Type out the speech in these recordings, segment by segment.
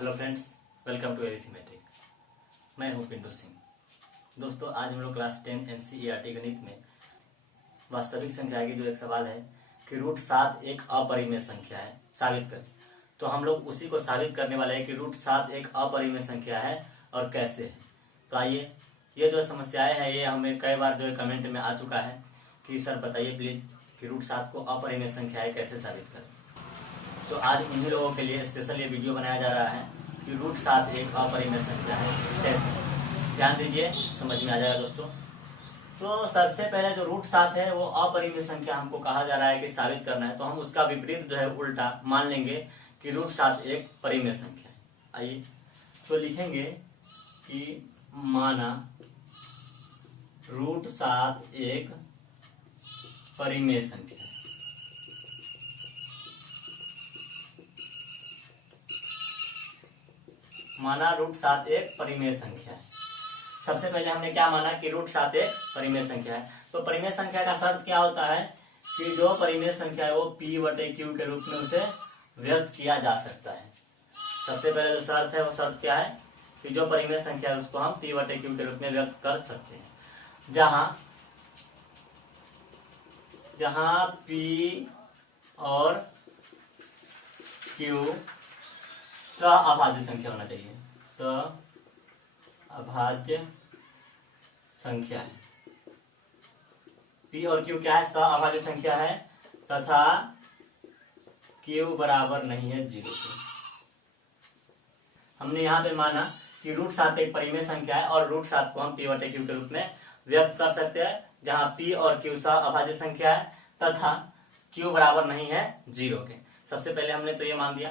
Hello friends, welcome to arithmetic. मैं हूं पिंटू सिंह। दोस्तों, आज हम लोग क्लास 10 एनसीईआरटी गणित में वास्तविक संख्या की जो एक सवाल है कि रूट 7 एक अपरिमेय संख्या है, साबित करें। तो हम लोग उसी को साबित करने वाले हैं कि रूट 7 एक अपरिमेय संख्या है और कैसे है। तो आइए, ये जो समस्याएं हैं ये हमें कई बार जो कमेंट में आ चुका है कि सर बताइए प्लीज कि रूट 7 को अपरिमेय संख्या है कैसे साबित करें। तो आज उन्हीं लोगों के लिए स्पेशल ये वीडियो बनाया जा रहा है कि रूट 7 एक अपरिमेय संख्या है कैसे। ध्यान दीजिए, समझ में आ जाएगा दोस्तों। तो सबसे पहले जो रूट 7 है वो अपरिमेय संख्या हमको कहा जा रहा है कि साबित करना है, तो हम उसका विपरीत जो है उल्टा मान लेंगे कि रूट 7 एक परिमेय संख्या है। आइए तो लिखेंगे कि माना रूट 7 एक परिमेय संख्या है। माना रूट 7 एक परिमेय संख्या है। सबसे पहले हमने क्या माना कि रूट 7 एक परिमेय संख्या है। तो परिमेय संख्या का शर्त क्या होता है कि जो परिमेय संख्या है वो P/Q के रूप में उसे व्यक्त किया जा सकता है। सबसे पहले जो शर्त है वो शर्त क्या है कि जो परिमेय संख्या है उसको हम P/Q के रूप में व्यक्त कर सकते हैं, जहां P और Q अभाज्य संख्या होना चाहिए। अभाज्य संख्या है। P और Q क्या है? अभाज्य संख्या है तथा Q बराबर नहीं है 0 के। हमने यहाँ पे माना कि रूट 7 एक परिमेय संख्या है और रूट 7 को हम P/Q के रूप में व्यक्त कर सकते हैं, जहां P और Q अभाज्य संख्या है तथा Q बराबर नहीं है 0 के। सबसे पहले हमने तो ये मान दिया।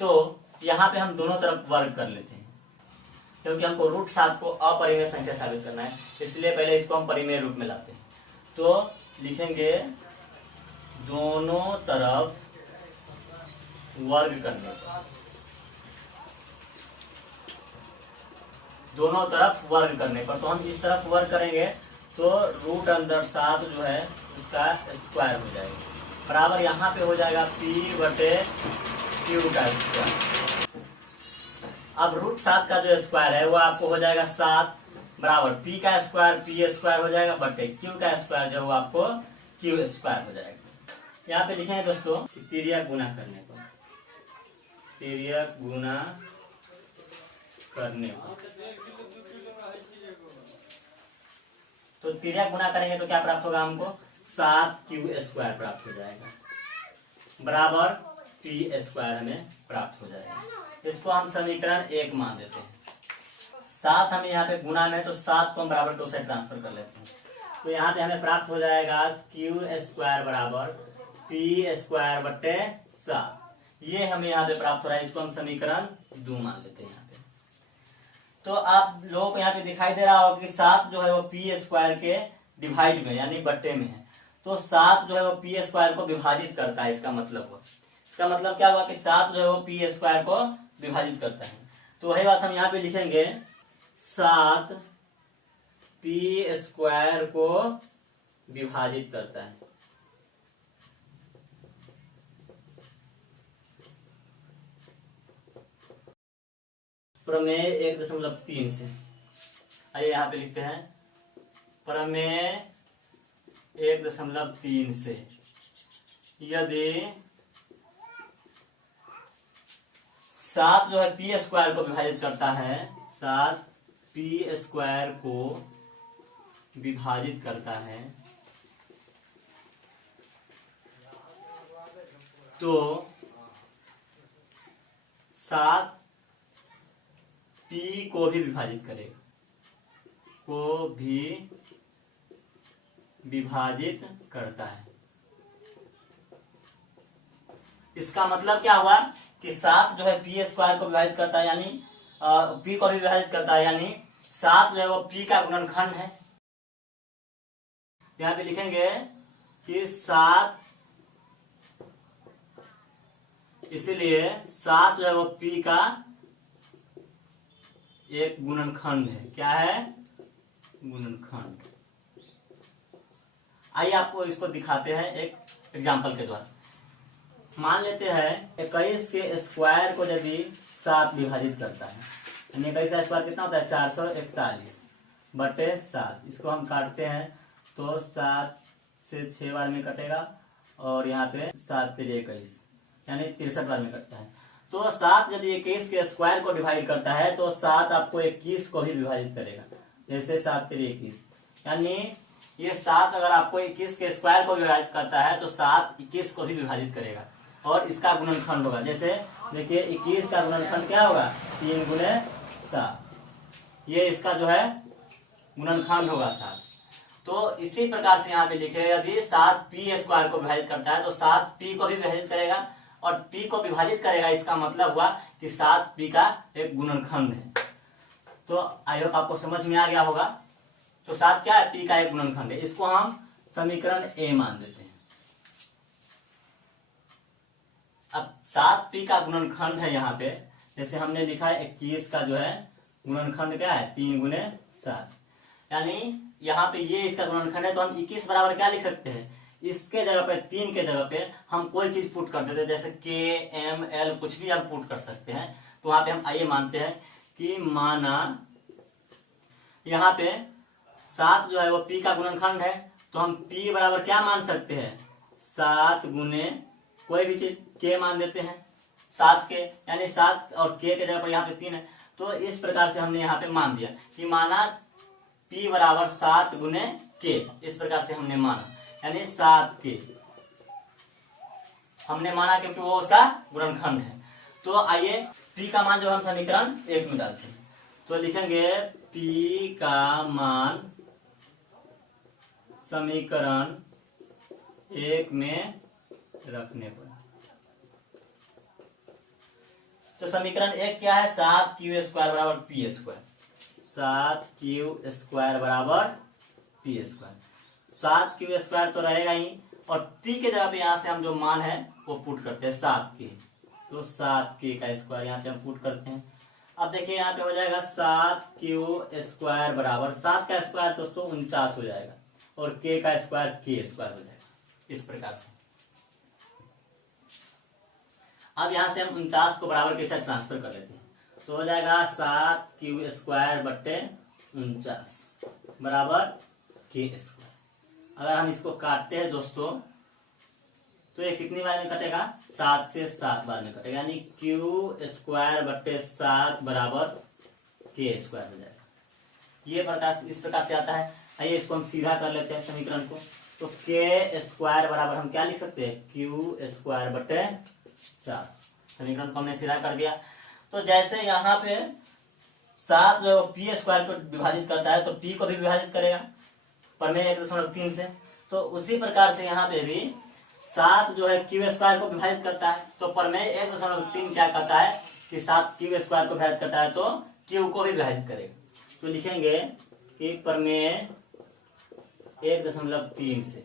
तो यहाँ पे हम दोनों तरफ वर्ग कर लेते हैं, क्योंकि हमको रूट 7 को अपरिमेय संख्या साबित करना है, इसलिए पहले इसको हम परिमेय रूप में लाते हैं। तो लिखेंगे दोनों तरफ वर्ग करने पर। दोनों तरफ वर्ग करने पर तो हम इस तरफ वर्ग करेंगे तो रूट अंदर 7 जो है उसका स्क्वायर हो जाएगा, बराबर यहाँ पे हो जाएगा P/Q का स्क्वायर। अब रूट 7 का जो स्क्वायर है वो आपको हो जाएगा 7 बराबर P का स्क्वायर P² हो जाएगा बटे Q का स्क्वायर जो वो आपको Q² हो जाएगा। यहाँ पे लिखेंगे दोस्तों कि तिर्यक गुना करने पर। तिर्यक गुना करने पर तो तिर्यक गुना करेंगे तो क्या प्राप्त होगा हमको? 7Q² प्राप्त हो जाएगा बराबर P² हमें प्राप्त हो जाएगा। इसको हम समीकरण 1 मान देते हैं। 7 हमें यहाँ पे गुणा में, तो 7 को हम बराबर टू से ट्रांसफर कर लेते हैं। तो यहाँ पे हमें प्राप्त हो जाएगा Q² बराबर P² बटे 7। ये हमें यहाँ पे प्राप्त हो रहा है, इसको हम समीकरण 2 मान लेते हैं यहाँ पे। तो आप लोगों को यहाँ पे दिखाई दे रहा होगा कि 7 जो है वो P² के डिवाइड में यानी बट्टे में है। तो 7 जो है वो P² को विभाजित करता है। इसका मतलब क्या हुआ कि 7 जो है वो P² को विभाजित करता है। तो वही बात हम यहाँ पे लिखेंगे, 7 P² को विभाजित करता है। प्रमेय 1.3 से। आइए यहाँ पे लिखते हैं प्रमेय 1.3 से। यदि 7 जो है P² को विभाजित करता है, 7 P² को विभाजित करता है, तो 7 P को भी विभाजित करेगा, को भी विभाजित करता है। इसका मतलब क्या हुआ कि 7 जो है P² को विभाजित करता है, यानी P को भी विभाजित करता है, यानी 7 जो है वो P का गुणनखंड है। यहाँ पे लिखेंगे कि 7, इसलिए 7 जो है वो P का एक गुणनखंड है। क्या है? गुणनखंड। आइए आपको इसको दिखाते हैं एक एग्जाम्पल के द्वारा। मान लेते हैं 21 के स्क्वायर को यदि 7 विभाजित करता है। यानी 21 का स्क्वायर कितना होता है 441/7। इसको हम काटते हैं तो 7 से 6 बार में कटेगा और यहाँ पे 7 3 21 यानी 63 बार में कटता है। तो 7 यदि 21 के स्क्वायर को डिवाइड करता है तो 7 आपको 21 को भी विभाजित करेगा। जैसे 7 3 21 यानी ये 7 अगर आपको 21 के स्क्वायर को विभाजित करता है तो 7 21 को भी विभाजित करेगा और इसका गुणनखंड होगा। जैसे देखिए 21 का गुणनखंड क्या होगा 3 गुणे 7, ये इसका जो है गुणनखंड होगा 7। तो इसी प्रकार से यहाँ पे लिखे यदि 7 पी स्क्वायर को विभाजित करता है तो 7 पी को भी विभाजित करेगा और पी को विभाजित करेगा, इसका मतलब हुआ कि 7 पी का एक गुणनखंड है। तो आई होप आपको समझ में आ गया होगा। तो 7 क्या है पी का एक गुणनखंड है, इसको हम समीकरण ए मान देते हैं। अब 7 पी का गुणनखंड है यहाँ पे, जैसे हमने लिखा है 21 का जो है गुणनखंड क्या है 3 गुणे 7, यानी यहाँ पे ये इसका गुणनखंड है तो हम 21 बराबर क्या लिख सकते हैं, इसके जगह पे 3 के जगह पे हम कोई चीज पुट कर देते हैं, जैसे के एम एल कुछ भी हम पुट कर सकते हैं। तो वहां पे हम आइए मानते हैं कि माना यहाँ पे 7 जो है वो पी का गुणनखंड है, तो हम पी बराबर क्या मान सकते हैं 7 गुने कोई भी चीज के मान देते हैं 7 के, यानी 7 और के जगह पर यहाँ पे 3 है। तो इस प्रकार से हमने यहाँ पे मान दिया कि माना पी बराबर 7 गुने के, इस प्रकार से हमने माना, यानी 7 के हमने माना क्योंकि वो उसका गुणनखंड है। तो आइए पी का मान जो हम समीकरण 1 में डालते हैं, तो लिखेंगे पी का मान समीकरण 1 में रखने पर, तो समीकरण 1 क्या है 7q स्क्वायर बराबर पी स्क्वायर, 7q स्क्वायर बराबर पी स्क्वायर। 7q स्क्वायर तो रहेगा ही और p के जगह पे यहाँ से हम जो मान है वो पुट करते हैं 7k, तो 7k का स्क्वायर यहाँ पे हम पुट करते हैं। अब देखिए यहाँ पे हो जाएगा 7q स्क्वायर बराबर 7 का स्क्वायर दोस्तों 49 हो जाएगा और k का स्क्वायर k स्क्वायर हो जाएगा, इस प्रकार से। अब यहाँ से हम 49 को बराबर के साथ ट्रांसफर कर लेते हैं, तो हो जाएगा 7q स्क्वायर बट्टे 49 बराबर k स्क्वायर। अगर हम इसको काटते हैं दोस्तों तो ये कितनी बार में कटेगा 7 से 7 बार में कटेगा, यानी q स्क्वायर बट्टे 7 बराबर k स्क्वायर हो जाएगा। ये प्रकार इस प्रकार से आता है। आइए इसको हम सीधा कर लेते हैं समीकरण को, तो k स्क्वायर बराबर हम क्या लिख सकते हैं q स्क्वायर बट्टे 7, समीकरण को हमने सीधा कर दिया। तो जैसे यहाँ पे 7 जो पी स्क्वायर को विभाजित करता है तो पी को भी विभाजित करेगा प्रमेय 1.3 से, तो उसी प्रकार से यहाँ पे भी 7 जो है क्यू स्क्वायर को विभाजित करता है, तो प्रमेय 1.3 क्या कहता है कि 7 क्यू स्क्वायर को विभाजित करता है तो क्यू को भी विभाजित करेगा। तो लिखेंगे कि प्रमेय 1.3 से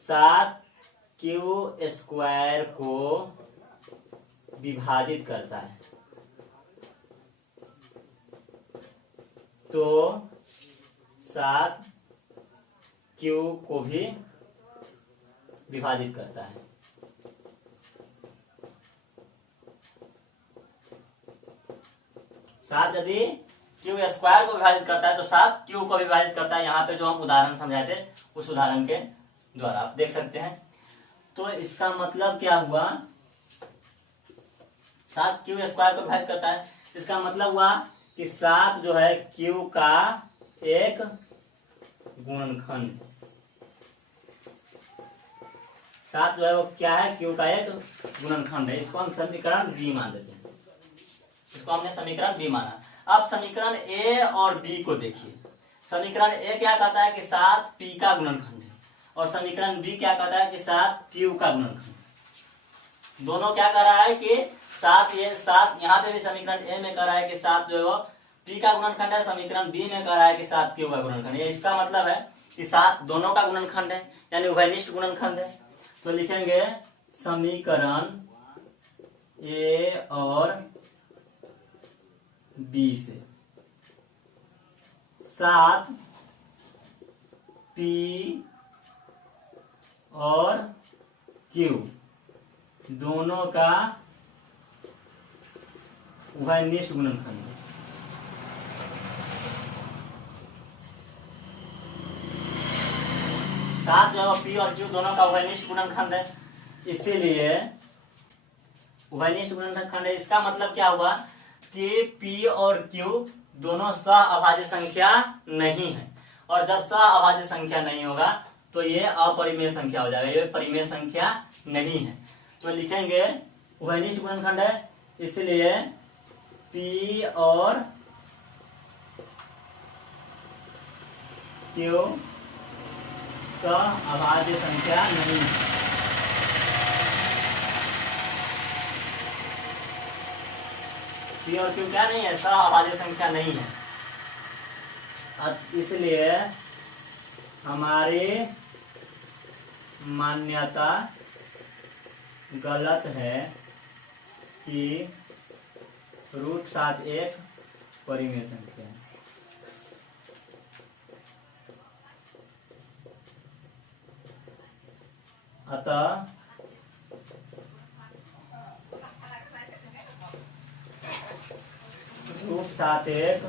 7 क्यू स्क्वायर को विभाजित करता है तो 7 क्यू को भी विभाजित करता है। सात यदि क्यू स्क्वायर को विभाजित करता है तो 7 क्यू को विभाजित करता है। यहाँ पे जो हम उदाहरण समझाए थे उस उदाहरण के द्वारा आप देख सकते हैं। तो इसका मतलब क्या हुआ 7 क्यू स्क्वायर को विभाजित करता है, इसका मतलब हुआ कि 7 जो है क्यू का एक गुणनखंड, 7 जो है वो क्या है क्यू का एक गुणनखंड है। इसको हम समीकरण बी मान देते हैं, इसको हमने समीकरण बी माना। अब समीकरण ए और बी को देखिए। समीकरण ए क्या कहता है कि 7 पी का गुणनखंड है और समीकरण बी क्या कहता है कि 7 क्यू का गुणनखंड। दोनों क्या कर रहा है कि 7 यहाँ पे भी समीकरण ए में कह रहा है कि 7 जो है पी का गुणनखंड है, समीकरण बी में कह रहा है कि 7 क्यू का गुणनखंड है। इसका मतलब है कि 7 दोनों का गुणनखंड है, यानी उभयनिष्ठ गुणनखंड है। तो लिखेंगे समीकरण ए और बी से 7 पी और क्यू दोनों का उभयनिष्ठ गुणनखंड। सात जो है पी और क्यू दोनों का उभयनिष्ठ गुणनखंड है, इसीलिए उभयनिष्ठ गुणनखंड है। इसका मतलब क्या हुआ कि पी और क्यू दोनों सह-अभाज्य संख्या नहीं है, और जब सह-अभाज्य संख्या नहीं होगा तो ये अपरिमेय संख्या हो जाएगा, ये परिमेय संख्या नहीं है। तो लिखेंगे उभयनिष्ठ गुणनखंड है, इसलिए पी और क्यू सह-अभाज्य संख्या नहीं है। पी और क्यू क्या नहीं है, सह-अभाज्य संख्या नहीं है। इसलिए हमारी मान्यता गलत है कि √7 एक परिमेय संख्या है। अतः √7 एक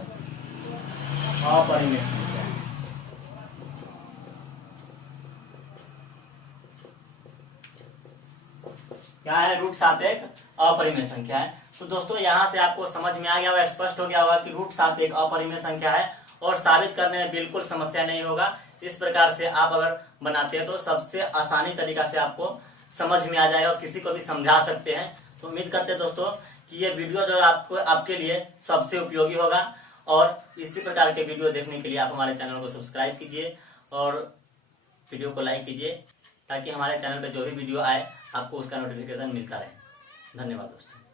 अपरिमेय संख्या है। क्या है, √7 एक अपरिमेय संख्या है। तो दोस्तों यहाँ से आपको समझ में आ गया होगा, स्पष्ट हो गया होगा कि √7 एक अपरिमेय संख्या है और साबित करने में बिल्कुल समस्या नहीं होगा। इस प्रकार से आप अगर बनाते हैं तो सबसे आसानी तरीका से आपको समझ में आ जाएगा और किसी को भी समझा सकते हैं। तो उम्मीद करते हैं दोस्तों कि ये वीडियो जो है आपको आपके लिए सबसे उपयोगी होगा, और इसी प्रकार के वीडियो देखने के लिए आप हमारे चैनल को सब्सक्राइब कीजिए और वीडियो को लाइक कीजिए, ताकि हमारे चैनल पे जो भी वीडियो आए आपको उसका नोटिफिकेशन मिलता रहे। धन्यवाद दोस्तों।